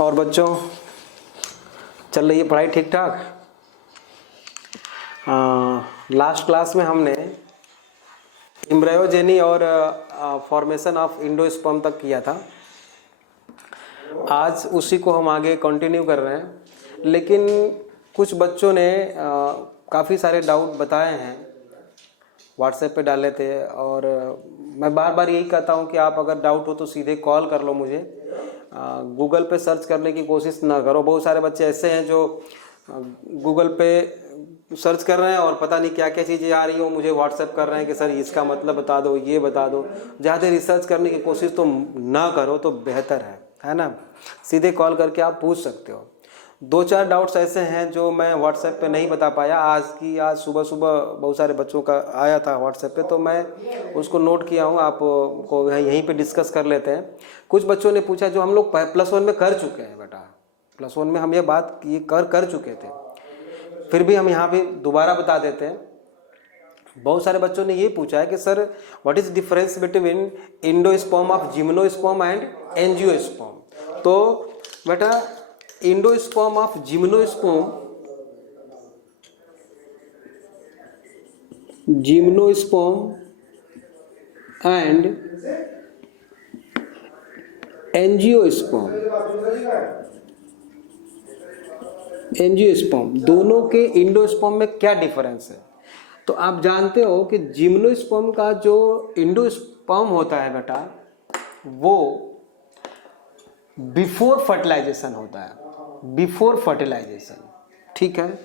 और बच्चों, चल रही है पढ़ाई ठीक ठाक? लास्ट क्लास में हमने एम्ब्रायोजेनी और फॉर्मेशन ऑफ एंडोस्पर्म तक किया था। आज उसी को हम आगे कंटिन्यू कर रहे हैं, लेकिन कुछ बच्चों ने काफ़ी सारे डाउट बताए हैं, व्हाट्सएप पे डाले थे। और मैं बार बार यही कहता हूँ कि आप अगर डाउट हो तो सीधे कॉल कर लो मुझे, गूगल पे सर्च करने की कोशिश ना करो। बहुत सारे बच्चे ऐसे हैं जो गूगल पे सर्च कर रहे हैं और पता नहीं क्या क्या चीज़ें आ रही हो, मुझे व्हाट्सएप कर रहे हैं कि सर इसका मतलब बता दो, ये बता दो। ज़्यादा रिसर्च करने की कोशिश तो ना करो तो बेहतर है ना। सीधे कॉल करके आप पूछ सकते हो। 2-4 डाउट्स ऐसे हैं जो मैं व्हाट्सएप पे नहीं बता पाया। आज सुबह सुबह बहुत सारे बच्चों का आया था व्हाट्सएप पे, तो मैं उसको नोट किया हूँ, आपको यहीं पे डिस्कस कर लेते हैं। कुछ बच्चों ने पूछा जो हम लोग +1 में कर चुके हैं बेटा, +1 में हम ये बात कर चुके थे, फिर भी हम यहाँ पे दोबारा बता देते हैं। बहुत सारे बच्चों ने ये पूछा है कि sir what is difference between endosperm of gymnosperm and angiosperm. तो बेटा, endosperm of gymnosperm and angiosperm दोनों के एंडोस्पर्म में क्या डिफरेंस है। तो आप जानते हो कि जिम्नोस्पर्म का जो एंडोस्पर्म होता है बेटा, वो बिफोर फर्टिलाइजेशन होता है, बिफोर फर्टिलाइजेशन, ठीक है,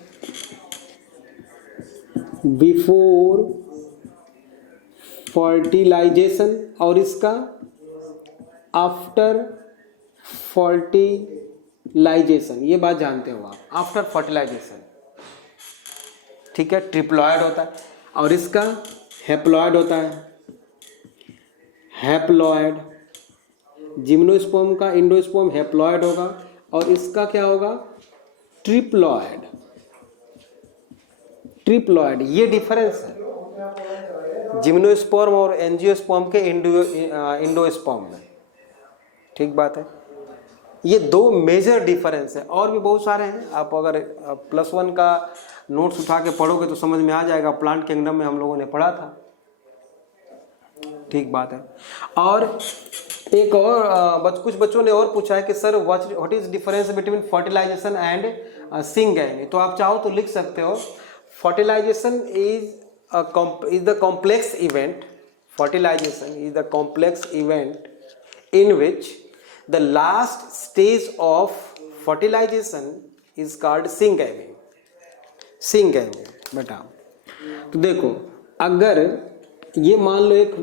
बिफोर फर्टिलाइजेशन। और इसका आफ्टर फर्टिलाइजेशन, ये बात जानते हो आप, आफ्टर फर्टिलाइजेशन, ठीक है, ट्रिप्लॉयड होता है। और इसका हैप्लॉयड होता है, हैप्लॉयड। जिम्नोस्पर्म का एंडोस्पर्म हैप्लॉयड होगा और इसका क्या होगा, ट्रिप्लॉयड। ट्रिप्लॉयड, ये डिफरेंस है जिम्नोस्पर्म और एंजियोस्पर्म के एंडोस्पर्म में, ठीक बात है। ये 2 मेजर डिफरेंस है, और भी बहुत सारे हैं। आप अगर +1 का नोट्स उठा के पढ़ोगे तो समझ में आ जाएगा, प्लांट किंगडम में हम लोगों ने पढ़ा था, ठीक बात है। और एक और कुछ बच्चों ने और पूछा है कि sir what is difference between fertilization and syngamy. तो आप चाहो तो लिख सकते हो, fertilization is the complex event. Fertilization is the complex event in which the last stage of fertilization is called syngamy. Syngamy बेटा, तो देखो, अगर ये मान लो एक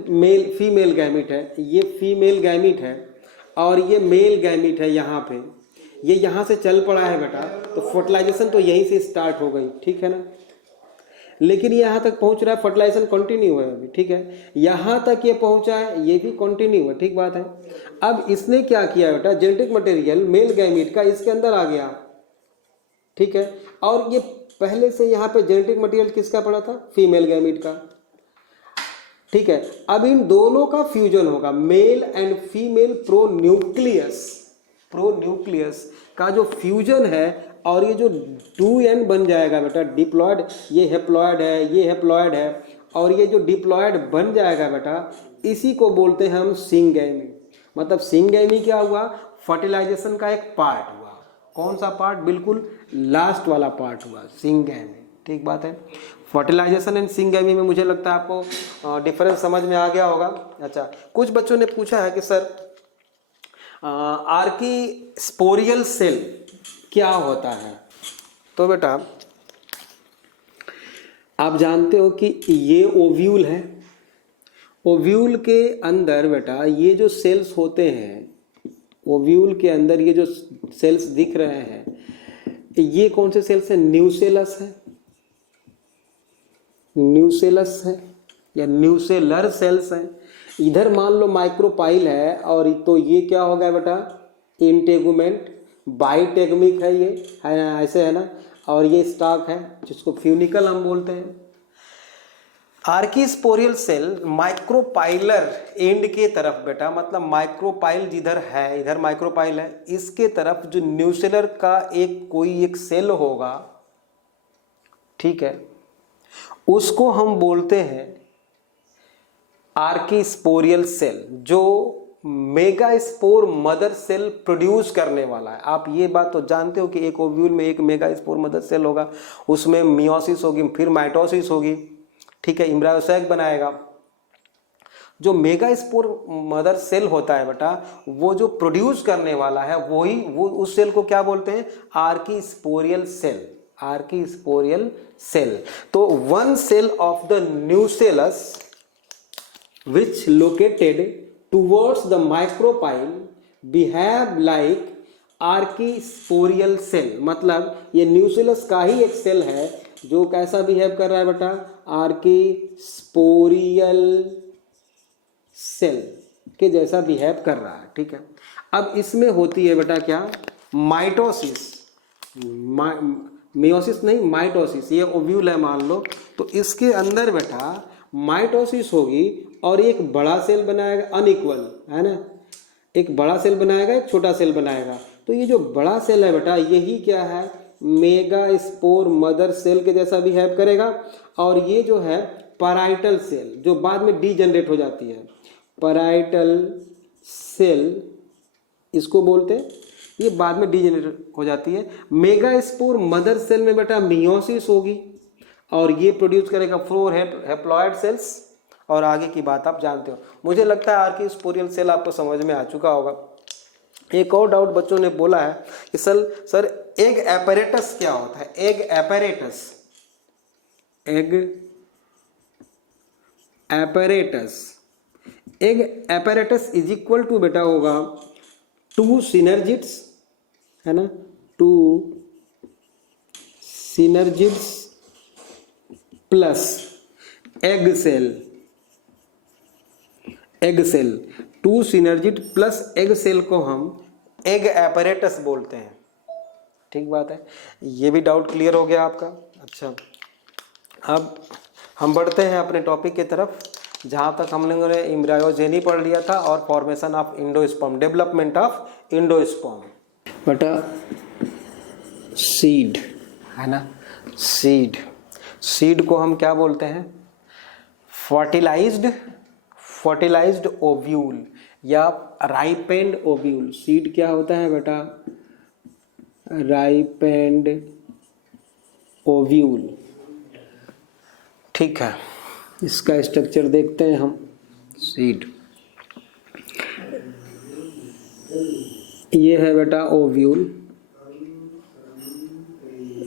फीमेल गैमिट है, ये फीमेल गैमिट है और ये मेल गैमिट है, यहाँ पे ये यहाँ से चल पड़ा है बेटा, तो फर्टिलाइजेशन तो यहीं से स्टार्ट हो गई, ठीक है ना। लेकिन यहाँ तक पहुँच रहा है, फर्टिलाइजेशन कंटिन्यू है अभी, ठीक है। यहाँ तक ये पहुँचा है, ये भी कंटिन्यू है, ठीक बात है। अब इसने क्या किया बेटा, जेनेटिक मटेरियल मेल गैमीट का इसके अंदर आ गया, ठीक है। और ये पहले से यहाँ पे जेनेटिक मटेरियल किसका पड़ा था, फीमेल गैमीट का, ठीक है। अब इन दोनों का फ्यूजन होगा, मेल एंड फीमेल प्रोन्यूक्लियस का जो फ्यूजन है, और ये जो 2n बन जाएगा बेटा, डिप्लॉयड, ये हैप्लॉयड है, ये हैप्लॉयड है, और ये जो डिप्लॉयड बन जाएगा बेटा, इसी को बोलते हैं हम सिंगैमी। मतलब सिंगैमी क्या हुआ, फर्टिलाइजेशन का एक पार्ट हुआ। कौन सा पार्ट, बिल्कुल लास्ट वाला पार्ट हुआ सिंगैमी, ठीक बात है। फर्टिलाइजेशन एंड सिंगैमी में मुझे लगता है आपको डिफरेंस समझ में आ गया होगा। अच्छा, कुछ बच्चों ने पूछा है कि सर आर्की स्पोरियल सेल क्या होता है। तो बेटा, आप जानते हो कि ये ओव्यूल है, ओव्यूल के अंदर बेटा ये जो सेल्स होते हैं, ओव्यूल के अंदर ये जो सेल्स दिख रहे हैं, ये कौन से सेल्स हैं, न्यूसेलस है, न्यूसेलस है या न्यूसेलर सेल्स हैं। इधर मान लो माइक्रोपाइल है, और तो ये क्या हो गया बेटा, इंटेगुमेंट, बाइटेगमिक है, ये है ना, ऐसे है ना। और ये स्टॉक है जिसको फ्यूनिकल हम बोलते हैं। आर्कीस्पोरियल सेल माइक्रोपाइलर एंड के तरफ बेटा, मतलब माइक्रोपाइल जिधर है, इधर माइक्रोपाइल है, इसके तरफ जो न्यूसेलर का कोई एक सेल होगा, ठीक है, उसको हम बोलते हैं आर्कीस्पोरियल सेल, जो मेगास्पोर मदर सेल प्रोड्यूस करने वाला है। आप ये बात तो जानते हो कि एक ओव्यूल में एक मेगास्पोर मदर सेल होगा, उसमें मियोसिस होगी, फिर माइटोसिस होगी, ठीक है, एम्ब्रायोसैक बनाएगा। जो मेगास्पोर मदर सेल होता है बेटा, वो जो प्रोड्यूस करने वाला है वो उस सेल को क्या बोलते हैं? Archesporial cell. Archesporial cell. तो one cell of the nucellus which located towards the micropyle behave like archisporial cell। मतलब ये न्यूसेलस का ही एक सेल है जो कैसा बिहेव कर रहा है बेटा? आर्कीस्पोरियल सेल के जैसा बिहेव कर रहा है, ठीक है। अब इसमें होती है बेटा क्या? माइटोसिस, मियोसिस नहीं, माइटोसिस। ये ओव्यूल है मान लो, तो इसके अंदर बेटा माइटोसिस होगी और एक बड़ा सेल बनाएगा, अनइक्वल है ना, एक बड़ा सेल बनाएगा, एक छोटा सेल बनाएगा। तो ये जो बड़ा सेल है बेटा, यही क्या है? मेगास्पोर मदर सेल के जैसा बिहेव करेगा। और ये जो है पैराइटल सेल, जो बाद में डीजनरेट हो जाती है, पैराइटल सेल इसको बोलते हैं, ये बाद में डीजनरेट हो जाती है। मेगास्पोर मदर सेल में बेटा मियोसिस होगी और ये प्रोड्यूस करेगा 4 हैप्लॉइड सेल्स, और आगे की बात आप जानते हो। मुझे लगता है आर्कीस्पोरियल सेल आपको समझ में आ चुका होगा। एक और डाउट बच्चों ने बोला है कि सर एग एपैरेटस क्या होता है? Egg apparatus, egg apparatus, egg apparatus is equal to बेटा होगा 2 सिनर्जिड्स, है ना, 2 synergids plus egg cell. Egg cell, 2 synergid plus egg cell को हम एग एपैरेटस बोलते हैं, ठीक बात है। ये भी डाउट क्लियर हो गया आपका? अच्छा, अब हम बढ़ते हैं अपने टॉपिक की तरफ, जहाँ तक हम लोगों ने एम्ब्रायोजेनी पढ़ लिया था और formation of endosperm, development of endosperm. बेटा सीड है ना, सीड, सीड को हम क्या बोलते हैं? फर्टिलाइज्ड ओव्यूल या राइपेंड ओव्यूल। सीड क्या होता है बेटा? राइपेंड ओव्यूल, ठीक है। इसका स्ट्रक्चर देखते हैं हम। सीड, ये है बेटा ओव्यूल,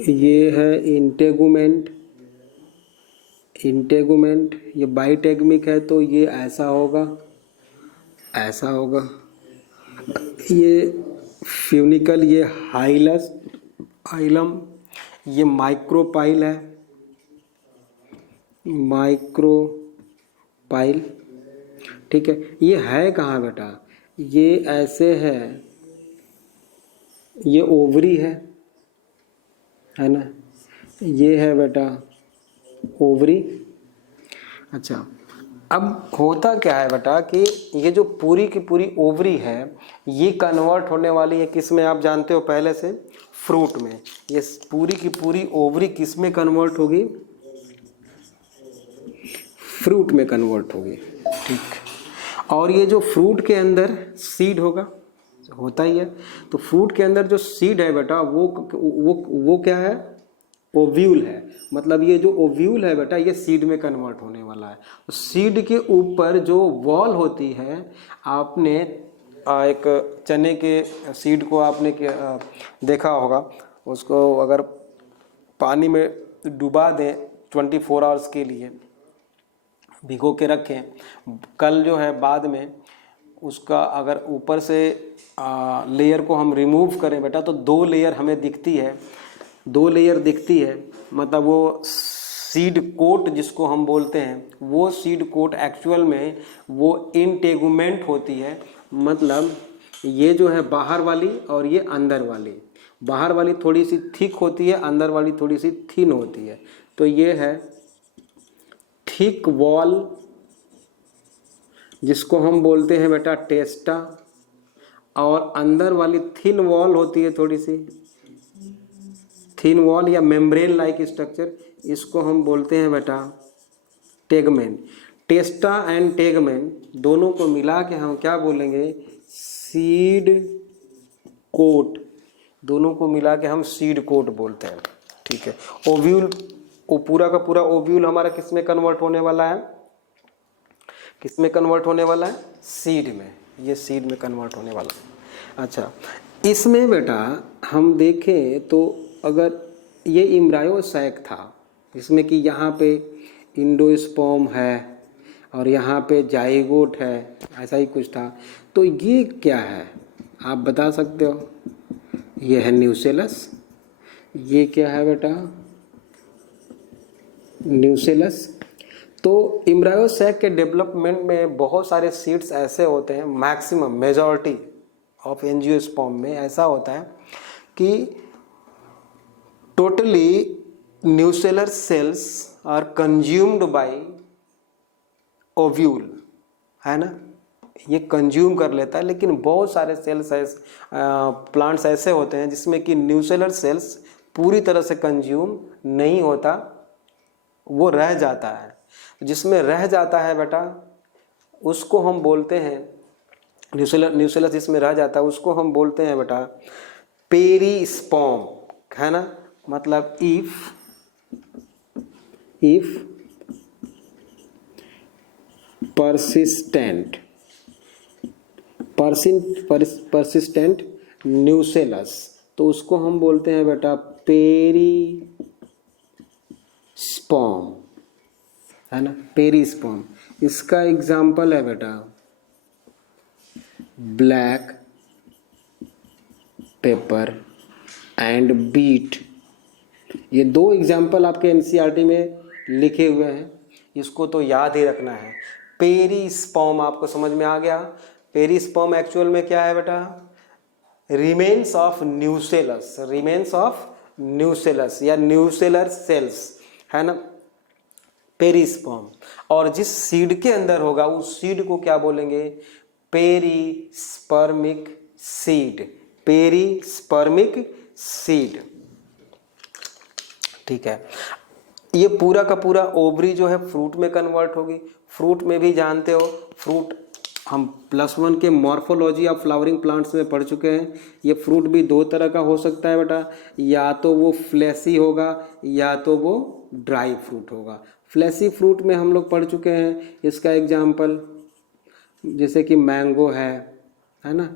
ये है इंटेगुमेंट, इंटेगुमेंट, ये बाइटेगमिक है तो ये ऐसा होगा, ऐसा होगा। ये फ्यूनिकल, ये हाइलस, हाइलम, ये माइक्रोपाइल है, माइक्रोपाइल, ठीक है। ये है कहाँ बेटा? ये ऐसे है, ये ओवरी है ना, ये है बेटा ओवरी। अच्छा, अब होता क्या है बेटा कि ये जो पूरी की पूरी ओवरी है, ये कन्वर्ट होने वाली है किस में? आप जानते हो पहले से, फ्रूट में। ये पूरी की पूरी ओवरी किस में कन्वर्ट होगी? फ्रूट में कन्वर्ट होगी, ठीक। और ये जो फ्रूट के अंदर सीड होगा, होता ही है, तो फ्रूट के अंदर जो सीड है बेटा, वो क्या है? ओव्यूल है। मतलब ये जो ओव्यूल है बेटा, ये सीड में कन्वर्ट होने वाला है। तो सीड के ऊपर जो वॉल होती है, आपने एक चने के सीड को आपने देखा होगा, उसको अगर पानी में डुबा दें 24 आवर्स के लिए, भिगो के रखें, कल जो है बाद में उसका अगर ऊपर से लेयर को हम रिमूव करें बेटा, तो 2 लेयर हमें दिखती है, 2 लेयर दिखती है। मतलब वो सीड कोट जिसको हम बोलते हैं, वो सीड कोट एक्चुअल में वो इंटेगुमेंट होती है। मतलब ये जो है बाहर वाली और ये अंदर वाली, बाहर वाली थोड़ी सी थिक होती है, अंदर वाली थोड़ी सी थिन होती है। तो ये है थिक वॉल जिसको हम बोलते हैं बेटा टेस्टा, और अंदर वाली थिन वॉल होती है थोड़ी सी, थिन वॉल या मेम्ब्रेन लाइक स्ट्रक्चर, इसको हम बोलते हैं बेटा टेगमेन। टेस्टा एंड टेगमेन दोनों को मिला के हम क्या बोलेंगे, सीड कोट। दोनों को मिला के हम सीड कोट बोलते हैं, ठीक है। ओव्यूल, वो पूरा का पूरा ओव्यूल हमारा किस में कन्वर्ट होने वाला है, किस में कन्वर्ट होने वाला है, सीड में। ये सीड में कन्वर्ट होने वाला है। अच्छा, इसमें बेटा हम देखें तो अगर ये एम्ब्रायोसाइक था, जिसमें कि यहाँ पे इंडोस्पर्म है और यहाँ पे जाइगोट है, ऐसा ही कुछ था, तो ये क्या है आप बता सकते हो? ये है न्यूसेलस। ये क्या है बेटा, न्यूसेलस। तो एम्ब्रायोसैक के डेवलपमेंट में बहुत सारे सीड्स ऐसे होते हैं, मैक्सिमम मेजॉरिटी ऑफ एंजियोस्पर्म में ऐसा होता है कि totally nucellar cells are consumed by ovule, है ना, ये कंज्यूम कर लेता है। लेकिन बहुत सारे सेल्स प्लांट्स ऐसे होते हैं जिसमें कि न्यूसेलर सेल्स पूरी तरह से कंज्यूम नहीं होता, वो रह जाता है। जिसमें रह जाता है बेटा उसको हम बोलते हैं, न्यूसेलस जिसमें रह जाता है उसको हम बोलते हैं बेटा पेरिस्पर्म, है ना। मतलब इफ परसिस्टेंट न्यूसेलस, तो उसको हम बोलते हैं बेटा पेरिस्पर्म, है ना, पेरिस्पर्म। इसका एग्जाम्पल है बेटा ब्लैक पेपर एंड बीट। ये दो एग्जाम्पल आपके एनसीईआरटी में लिखे हुए हैं, इसको तो याद ही रखना है। पेरिस्पर्म आपको समझ में आ गया। पेरिस्पर्म एक्चुअल में क्या है बेटा, remains of nucellus, remains of nucellus या न्यूसेलर सेल्स, है ना, पेरिस्पर्म। और जिस सीड के अंदर होगा उस सीड को क्या बोलेंगे, पेरिस्पर्मिक सीड, पेरिस्पर्मिक सीड, ठीक है। ये पूरा का पूरा ओवरी जो है फ्रूट में कन्वर्ट होगी। फ्रूट में भी जानते हो, फ्रूट हम +1 के मॉर्फोलॉजी ऑफ फ्लावरिंग प्लांट्स में पढ़ चुके हैं। ये फ्रूट भी दो तरह का हो सकता है बेटा, या तो वो फ्लैसी होगा या तो वो ड्राई फ्रूट होगा। फ्लैसी फ्रूट में हम लोग पढ़ चुके हैं, इसका एग्जाम्पल जैसे कि मैंगो है ना,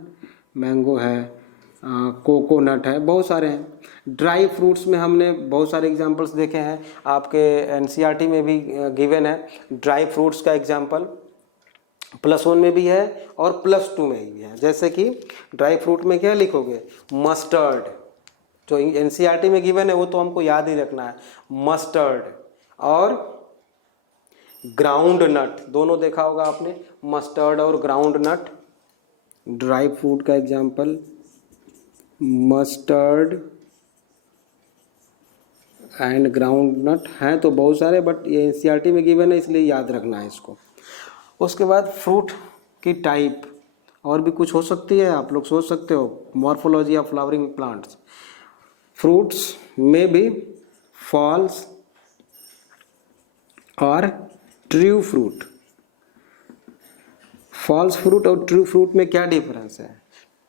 मैंगो है, कोकोनट है, बहुत सारे हैं। ड्राई फ्रूट्स में हमने बहुत सारे एग्जांपल्स देखे हैं, आपके एनसीईआरटी में भी गिवन है ड्राई फ्रूट्स का एग्जांपल, +1 में भी है और +2 में भी है। जैसे कि ड्राई फ्रूट में क्या लिखोगे, मस्टर्ड, जो एनसीईआरटी में गिवन है वो तो हमको याद ही रखना है, मस्टर्ड। और ग्राउंड नट, दोनों देखा होगा आपने, मस्टर्ड और ग्राउंड नट। ड्राई फ्रूट का example mustard and groundnut हैं तो बहुत सारे, बट ये एनसीईआरटी में गिवन है इसलिए याद रखना है इसको। उसके बाद फ्रूट की टाइप और भी कुछ हो सकती है, आप लोग सोच सकते हो, morphology of flowering plants. Fruits में भी फॉल्स और ट्रू फ्रूट। फॉल्स फ्रूट और ट्रू फ्रूट में क्या डिफरेंस है?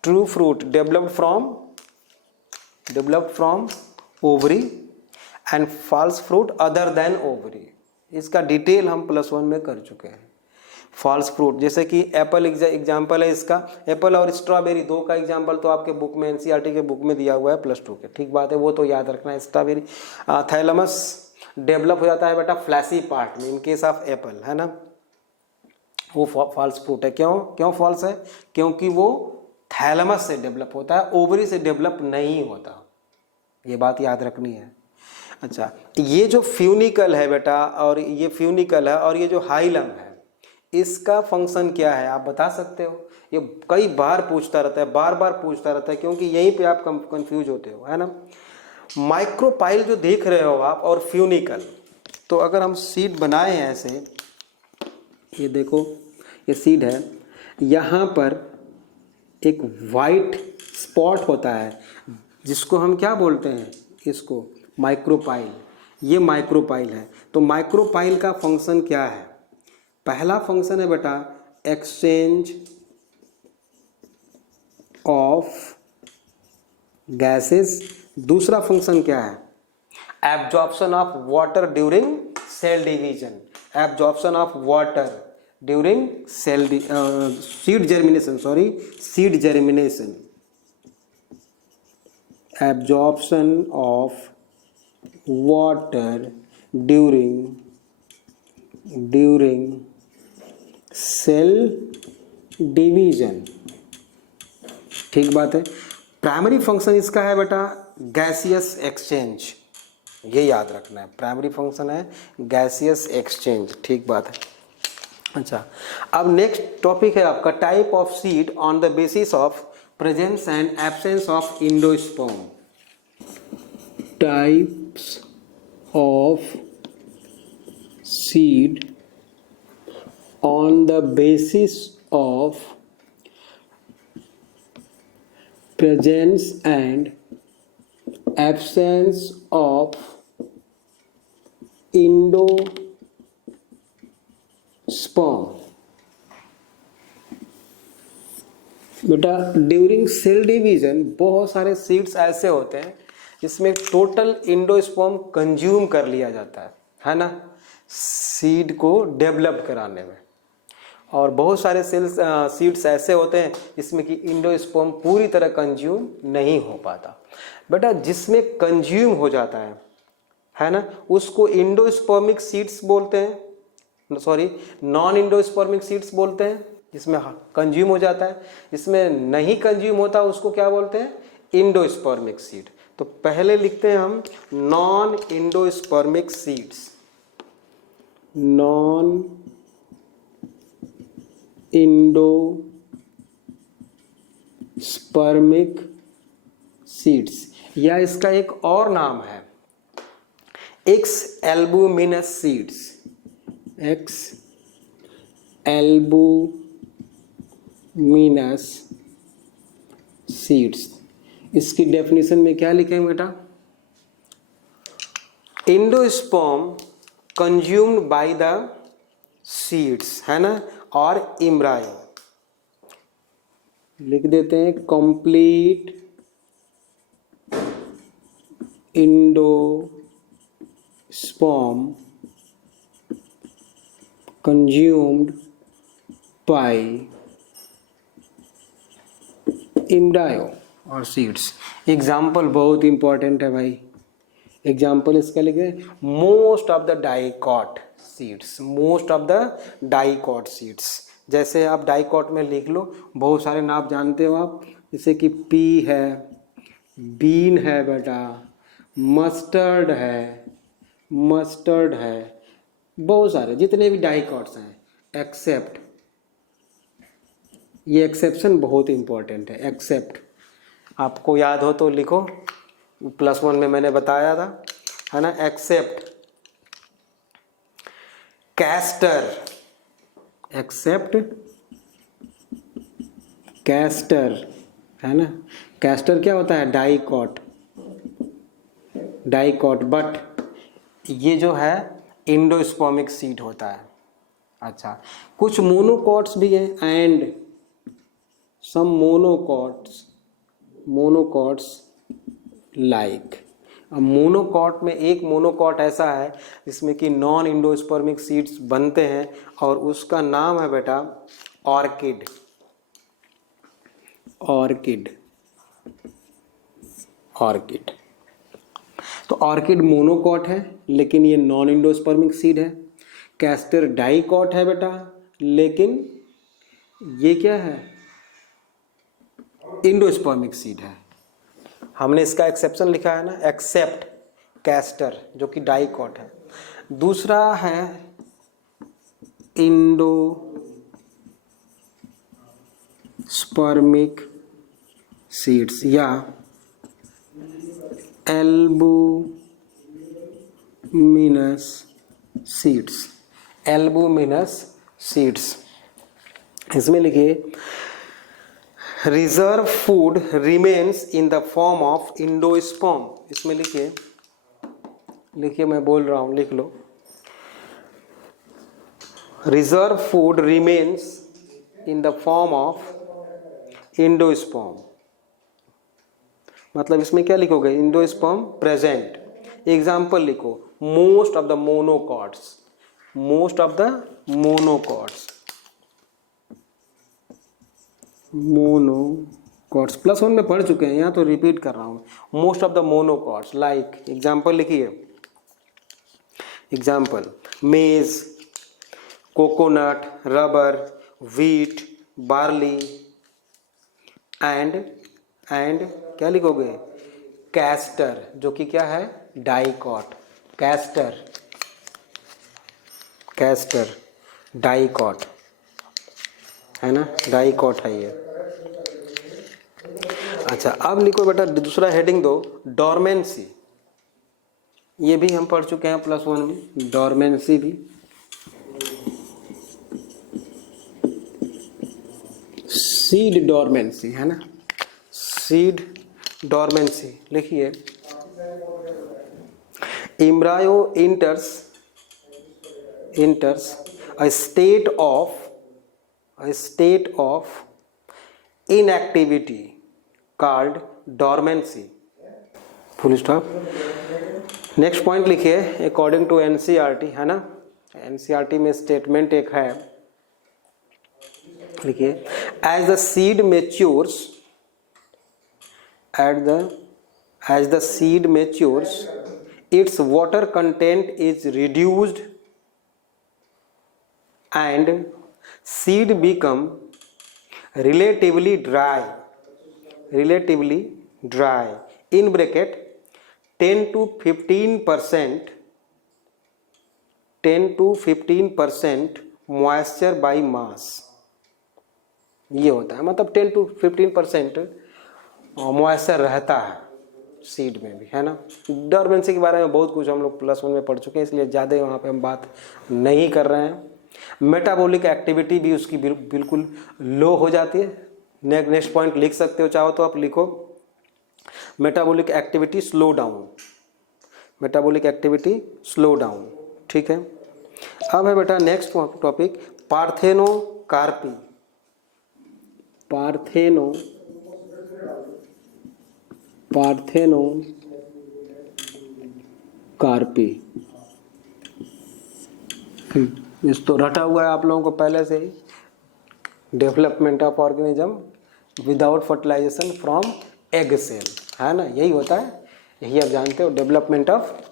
True fruit developed from ovary and false fruit other than ovary. इसका डिटेल हम +1 में कर चुके हैं। फॉल्स फ्रूट जैसे कि एप्पल एग्जाम्पल है इसका, एप्पल और स्ट्रॉबेरी दो का एग्जाम्पल तो आपके बुक में, एनसीईआरटी के बुक में दिया हुआ है +2 के, ठीक बात है, वो तो याद रखना है। स्ट्रॉबेरी थैलेमस डेवलप हो जाता है बेटा फ्लैसी पार्ट में, इन केस ऑफ एप्पल, है ना, वो फॉल्स फ्रूट है। क्यों फॉल्स है? क्योंकि वो थैलेमस से डेवलप होता है, ओवरी से डेवलप नहीं होता, ये बात याद रखनी है। अच्छा, ये जो फ्यूनिकल है बेटा, और ये फ्यूनिकल है और ये जो हाइलम है, इसका फंक्शन क्या है आप बता सकते हो? ये कई बार पूछता रहता है, बार बार पूछता रहता है, क्योंकि यहीं पे आप कंफ्यूज होते हो, है ना। माइक्रोपाइल जो देख रहे हो आप और फ्यूनिकल, तो अगर हम सीड बनाए हैं ऐसे, ये देखो ये सीड है, यहाँ पर एक वाइट स्पॉट होता है जिसको हम क्या बोलते हैं, इसको माइक्रोपाइल। ये माइक्रोपाइल है। तो माइक्रोपाइल का फंक्शन क्या है? पहला फंक्शन है बेटा एक्सचेंज ऑफ गैसेस। दूसरा फंक्शन क्या है? Absorption of water during cell division. Absorption of water during seed germination, seed germination. absorption of water during cell division। ठीक बात है। प्राइमरी फंक्शन इसका है बेटा गैसियस एक्सचेंज, ये याद रखना है। प्राइमरी फंक्शन है गैसियस एक्सचेंज। ठीक बात है। अच्छा, अब नेक्स्ट टॉपिक है आपका type of seed on the basis of presence and absence of endosperm। Types of seed on the basis of presence and absence of endosperm। बेटा ड्यूरिंग सेल डिवीजन बहुत सारे सीड्स ऐसे होते हैं जिसमें टोटल इंडोस्पर्म कंज्यूम कर लिया जाता है ना, सीड को डेवलप कराने में। और बहुत सारे सीड्स ऐसे होते हैं जिसमें कि इंडोस्पर्म पूरी तरह कंज्यूम नहीं हो पाता। बेटा जिसमें कंज्यूम हो जाता है ना, उसको इंडोस्पर्मिक सीड्स बोलते हैं, नॉन इंडोस्पर्मिक सीड्स बोलते हैं। इसमें कंज्यूम हो जाता है, इसमें नहीं कंज्यूम होता उसको क्या बोलते हैं? Endospermic seed. तो पहले लिखते हैं हम non endospermic seeds. Non endospermic seeds, या इसका एक और नाम है x albuminous seeds. X albuminous seeds. इसकी डेफिनेशन में क्या लिखेंगे बेटा? Endosperm consumed by the seeds, है ना, और एम्ब्रायो। लिख देते हैं complete endosperm consumed by embryo और सीड्स। एग्जाम्पल बहुत इंपॉर्टेंट है भाई। एग्जाम्पल इसका लिखे most of the dicot seeds. Most of the dicot seeds, जैसे आप डाइकॉट में लिख लो, बहुत सारे नाम जानते हो आप, जैसे कि पी है, बीन है बेटा, मस्टर्ड है, बहुत सारे जितने भी डाइकॉट्स हैं, एक्सेप्ट, ये एक्सेप्शन बहुत इंपॉर्टेंट है। एक्सेप्ट आपको याद हो तो लिखो, +1 में मैंने बताया था, है ना। एक्सेप्ट कैस्टर, एक्सेप्ट कैस्टर, है ना। कैस्टर क्या होता है? डाइकॉट, बट ये जो है इंडोस्पर्मिक सीड होता है। अच्छा, कुछ मोनोकॉट्स भी हैं एंड सम मोनोकॉट्स लाइक। अब मोनोकॉट में एक मोनोकॉट ऐसा है जिसमें कि नॉन इंडोस्पर्मिक सीड्स बनते हैं और उसका नाम है बेटा ऑर्किड। तो ऑर्किड मोनोकॉट है लेकिन ये नॉन इंडोस्पर्मिक सीड है। कैस्टर डाइकॉट है बेटा, लेकिन ये क्या है? इंडोस्पर्मिक सीड है। हमने इसका एक्सेप्शन लिखा है ना, एक्सेप्ट कैस्टर जो कि डाइकॉट है। दूसरा है इंडोस्पर्मिक सीड्स या एल्बुमिनस सीड्स, एल्बुमिनस सीड्स। इसमें लिखिए reserve food remains in the form of endosperm. इसमें लिखिए, लिखिए मैं बोल रहा हूँ, लिख लो। Reserve food remains in the form of endosperm, मतलब इसमें क्या लिखोगे, इंडोस्पर्म प्रेजेंट। एग्जाम्पल लिखो, most of the monocots, most of the monocots, monocots +1 में पढ़ चुके हैं, यहाँ तो रिपीट कर रहा हूँ। Most of the monocots like, example लिखिए, एग्जाम्पल मेज, coconut, rubber, wheat, barley and क्या लिखोगे, कैस्टर, जो कि क्या है, डाइकॉट, कैस्टर, कैस्टर, डाइकॉट है ना, डाइकॉट है ये। अच्छा, अब लिखो बेटा दूसरा हेडिंग दो, डोरमेंसी। ये भी हम पढ़ चुके हैं +1 में, डोरमेंसी भी। सीड डोरमेंसी है ना, सीड डोरमेंसी लिखिए, embryo enters a state of inactivity called dormancy, full stop. Next point लिखिए, अकॉर्डिंग टू एनसीईआरटी है ना, एनसीईआरटी में स्टेटमेंट एक है, लिखिए as the seed matures, as the seed matures its water content is reduced and seed become relatively dry in bracket 10 to 15% moisture by mass, ये होता है, मतलब 10 to 15% मॉइस्चर रहता है सीड में भी, है ना। डोरमेंसी के बारे में बहुत कुछ हम लोग +1 में पढ़ चुके हैं, इसलिए ज़्यादा वहाँ पे हम बात नहीं कर रहे हैं। मेटाबॉलिक एक्टिविटी भी उसकी बिल्कुल लो हो जाती है। नेक्स्ट पॉइंट लिख सकते हो, चाहो तो आप लिखो, metabolic activity slow down, metabolic activity slow down, ठीक है। अब है बेटा नेक्स्ट टॉपिक, पार्थेनोकार्पी। पार्थेनोकार्पी, इस तो रटा हुआ है आप लोगों को पहले से ही, development of organism without fertilisation from egg cell, है ना, यही होता है, यही आप जानते हो, development of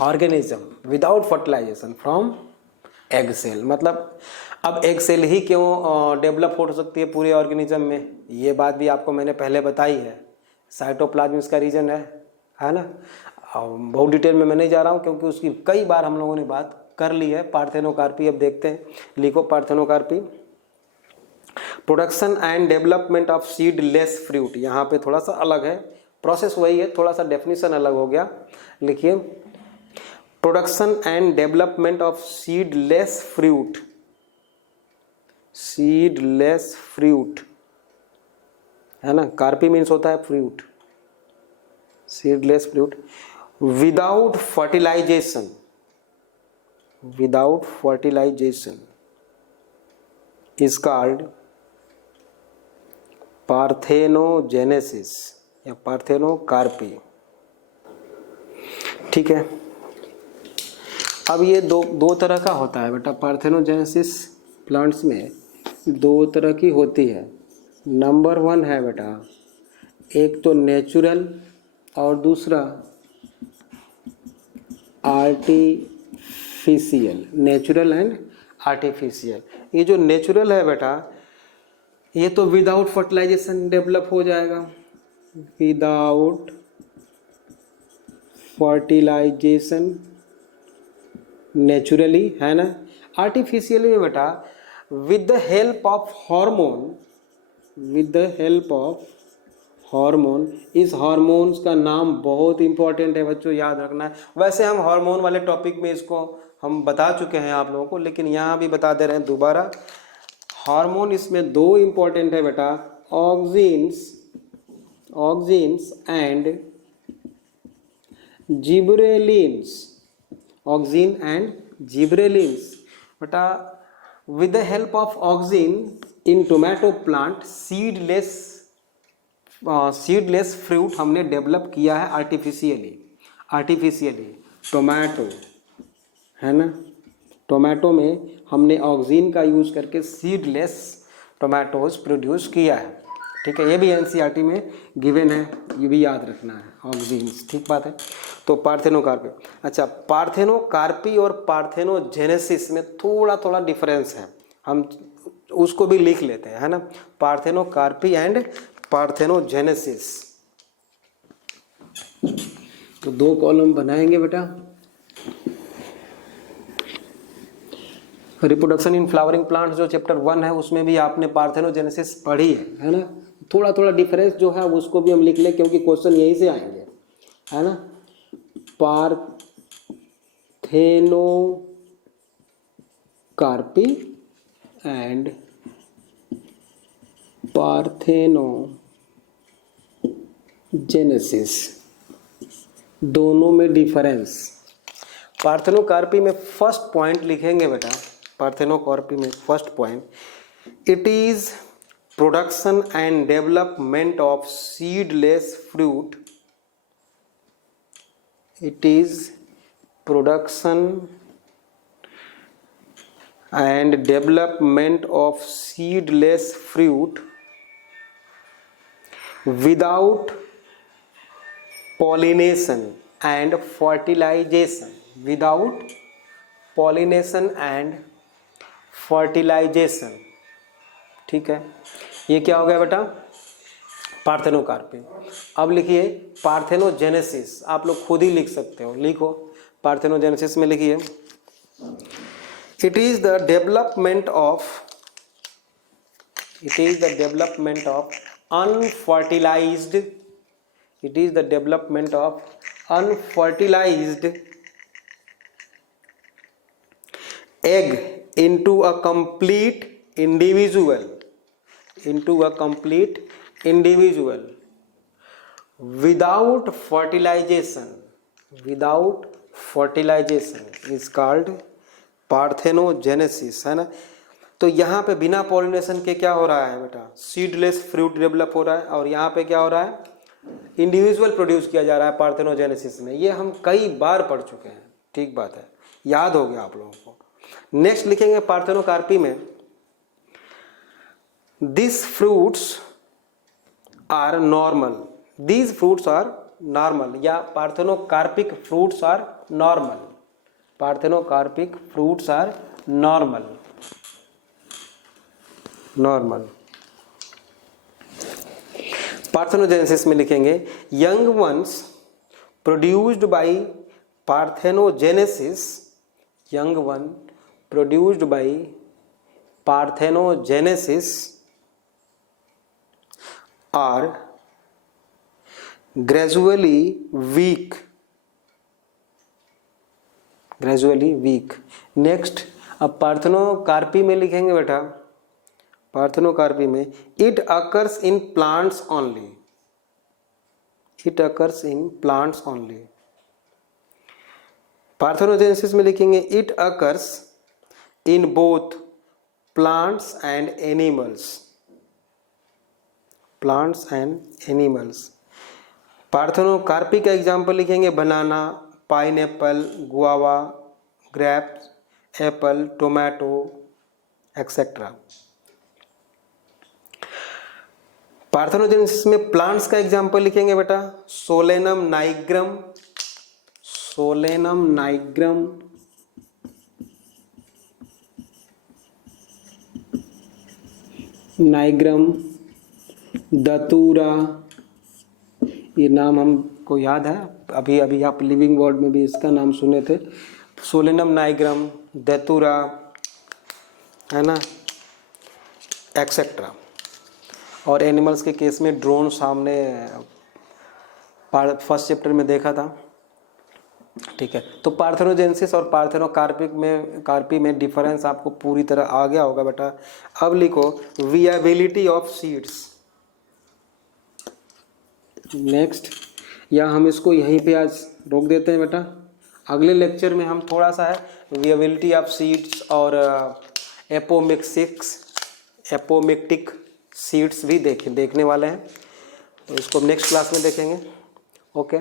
organism without fertilisation from egg cell. मतलब अब एग सेल ही क्यों डेवलप हो सकती है पूरे ऑर्गेनिज्म में, ये बात भी आपको मैंने पहले बताई है। साइटोप्लाज्म इसका रीजन है ना, बहुत डिटेल में मैं नहीं जा रहा हूँ क्योंकि उसकी कई बार हम लोगों ने बात कर ली है। पार्थेनोकार्पी अब देखते हैं, लिखो parthenocarpy, production and development of seedless fruit. यहाँ पे थोड़ा सा अलग है, प्रोसेस वही है, थोड़ा सा डेफिनेशन अलग हो गया। लिखिए production and development of seedless fruit, seedless fruit है ना, कार्पी मीन्स होता है fruit, seedless fruit without fertilization, without fertilization is called parthenogenesis या पार्थेनोकार्पी, ठीक है। अब ये दो तरह का होता है बेटा, पार्थेनोजेनेसिस प्लांट्स में 2 तरह की होती है। नंबर 1 है बेटा, एक तो नेचुरल और दूसरा आर्टिफिशियल, नेचुरल एंड आर्टिफिशियल। ये जो नेचुरल है बेटा, ये तो विदाउट फर्टिलाइजेशन डेवलप हो जाएगा, विदाउट फर्टिलाइजेशन नेचुरली, है ना। आर्टिफिशियली में बेटा with the help of hormone, with the help of hormone. इस हार्मोन्स का नाम बहुत इंपॉर्टेंट है बच्चों, याद रखना है। वैसे हम हार्मोन वाले टॉपिक में इसको हम बता चुके हैं आप लोगों को, लेकिन यहाँ भी बता दे रहे हैं दोबारा। हार्मोन इसमें दो इम्पोर्टेंट है बेटा, auxins and gibberellins, auxin and gibberellins बेटा। With the help of auxin in tomato plant seedless fruit हमने डेवलप किया है आर्टिफिशियली टोमेटो, है ना। टोमेटो में हमने ऑक्सिन का यूज़ करके सीडलेस टोमेटोज प्रोड्यूस किया है, ठीक है। ये भी एनसीईआरटी में गिवन है, ये भी याद रखना है, ऑक्सिन्स, ठीक बात है। तो पार्थेनोकार्पी, अच्छा पार्थेनोकार्पी और पार्थेनोजेनेसिस में थोड़ा थोड़ा डिफरेंस है, हम उसको भी लिख लेते हैं, है ना। पार्थेनोकार्पी एंड पार्थेनोजेनेसिस, तो दो कॉलम बनाएंगे बेटा। रिप्रोडक्शन इन फ्लावरिंग प्लांट्स जो चैप्टर 1 है उसमें भी आपने पार्थेनोजेनेसिस पढ़ी है ना। थोड़ा थोड़ा डिफरेंस जो है उसको भी हम लिख लें, क्योंकि क्वेश्चन यहीं से आएंगे, है ना। पार्थेनोकार्पी एंड पार्थेनोजेनेसिस, दोनों में डिफरेंस। पार्थेनोकार्पी में फर्स्ट पॉइंट लिखेंगे बेटा, पार्थेनोकार्पी में first point, it is production and development of seedless fruit, it is production and development of seedless fruit without pollination and fertilization, without pollination and fertilization, ठीक है। ये क्या हो गया बेटा, पार्थेनोकार्पी। अब लिखिए पार्थेनोजेनेसिस, आप लोग खुद ही लिख सकते हो, लिखो पार्थेनोजेनेसिस में लिखिए, it is the development of unfertilised, it is the development of unfertilized egg into a complete individual without fertilization is called parthenogenesis, है ना। तो यहाँ पे बिना पॉलिनेशन के क्या हो रहा है बेटा, सीडलेस फ्रूट डेवलप हो रहा है, और यहाँ पे क्या हो रहा है, इंडिविजुअल प्रोड्यूस किया जा रहा है पार्थेनोजेनेसिस में। ये हम कई बार पढ़ चुके हैं, ठीक बात है, याद हो गया आप लोगों को। नेक्स्ट लिखेंगे पार्थेनोकार्पी में, these fruits are normal, या parthenocarpic fruits are normal, parthenogenesis में लिखेंगे, young ones produced by parthenogenesis, are gradually weak. Next, अब पार्थेनोकार्पी में लिखेंगे बेटा, पार्थेनोकार्पी में it occurs in plants only, parthenogenesis में लिखेंगे it occurs in both plants and animals, parthenocarpy का एग्जाम्पल लिखेंगे, banana, pineapple, guava, grapes, apple, tomato etcetera. Parthenogenesis में प्लांट्स का एग्जाम्पल लिखेंगे बेटा, सोलेनम नाइग्रम, दतूरा, ये नाम हमको याद है, अभी आप लिविंग वर्ड में भी इसका नाम सुने थे, सोलेनम नाइग्रम, दतूरा, है ना, एक्सेट्रा। और एनिमल्स के केस में ड्रोन, सामने फर्स्ट चैप्टर में देखा था, ठीक है, तो पार्थेनोजेनेसिस और कार्पी में डिफरेंस आपको पूरी तरह आ गया होगा बेटा। अब लिखो विएबिलिटी ऑफ सीड्स। नेक्स्ट, या हम इसको यहीं पे आज रोक देते हैं बेटा। अगले लेक्चर में हम थोड़ा सा है विएबिलिटी ऑफ सीड्स और एपोमिक्टिक सीड्स भी देखने वाले हैं, तो इसको नेक्स्ट क्लास में देखेंगे। ओके।